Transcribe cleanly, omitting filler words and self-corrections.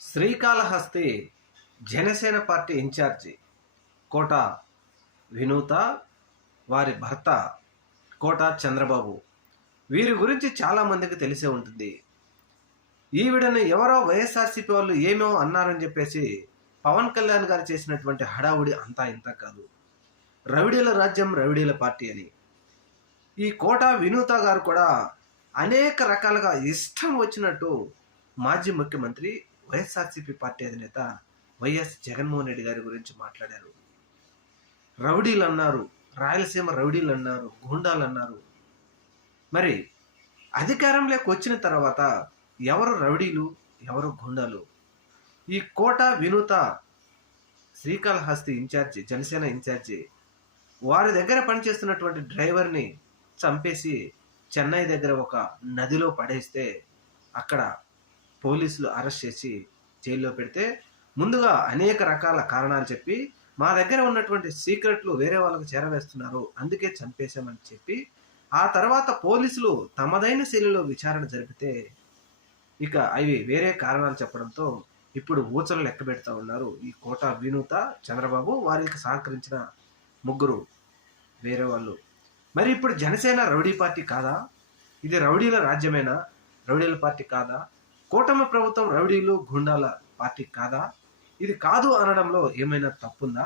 Srikalahasti Janasena party incharge కోట వినూత, వారి భర్త కోట చంద్రబాబు, వీరి గురించి చాలామందికి తెలిసే ఉంటుంది. ఈవిడని ఎవరో వైఎస్ఆర్సీపీ వాళ్ళు ఏమో అన్నారని చెప్పేసి పవన్ కళ్యాణ్ గారు చేసినటువంటి హడావుడి అంతా ఇంత కాదు. రౌడీల రాజ్యం, రౌడీల పార్టీ అని. ఈ కోట వినూత గారు కూడా అనేక రకాలుగా ఇష్టం వచ్చినట్టు మాజీ ముఖ్యమంత్రి వైఎస్ఆర్సీపీ పార్టీ అధినేత వైఎస్ జగన్మోహన్ రెడ్డి గారి గురించి మాట్లాడారు. రౌడీలు అన్నారు, రాయలసీమ రౌడీలు అన్నారు, గూండాలు అన్నారు. మరి అధికారంలోకి వచ్చిన తర్వాత ఎవరు రౌడీలు, ఎవరు గూండాలు? ఈ కోట వినూత శ్రీకాళహస్తి ఇన్ఛార్జి, జనసేన ఇన్ఛార్జి, వారి దగ్గర పనిచేస్తున్నటువంటి డ్రైవర్ని చంపేసి చెన్నై దగ్గర ఒక నదిలో పడేస్తే అక్కడ పోలీసులు అరెస్ట్ చేసి జైల్లో పెడితే ముందుగా అనేక రకాల కారణాలు చెప్పి మా దగ్గర ఉన్నటువంటి సీక్రెట్లు వేరే వాళ్ళకి చేరవేస్తున్నారు, అందుకే చంపేశామని చెప్పి ఆ తర్వాత పోలీసులు తమదైన శైలిలో విచారణ జరిపితే ఇక అవి వేరే కారణాలు చెప్పడంతో ఇప్పుడు ఊచలు లెక్క పెడతా ఉన్నారు ఈ కోట వినూత, చంద్రబాబు, వారికి సహకరించిన ముగ్గురు వేరే వాళ్ళు. మరి ఇప్పుడు జనసేన రౌడీ పార్టీ కాదా? ఇది రౌడీల రాజ్యమేనా? రౌడీల పార్టీ కాదా? కూటమి ప్రభుత్వం రౌడీలు, గుండాల పార్టీ కాదా? ఇది కాదు అనడంలో ఏమైనా తప్పుందా?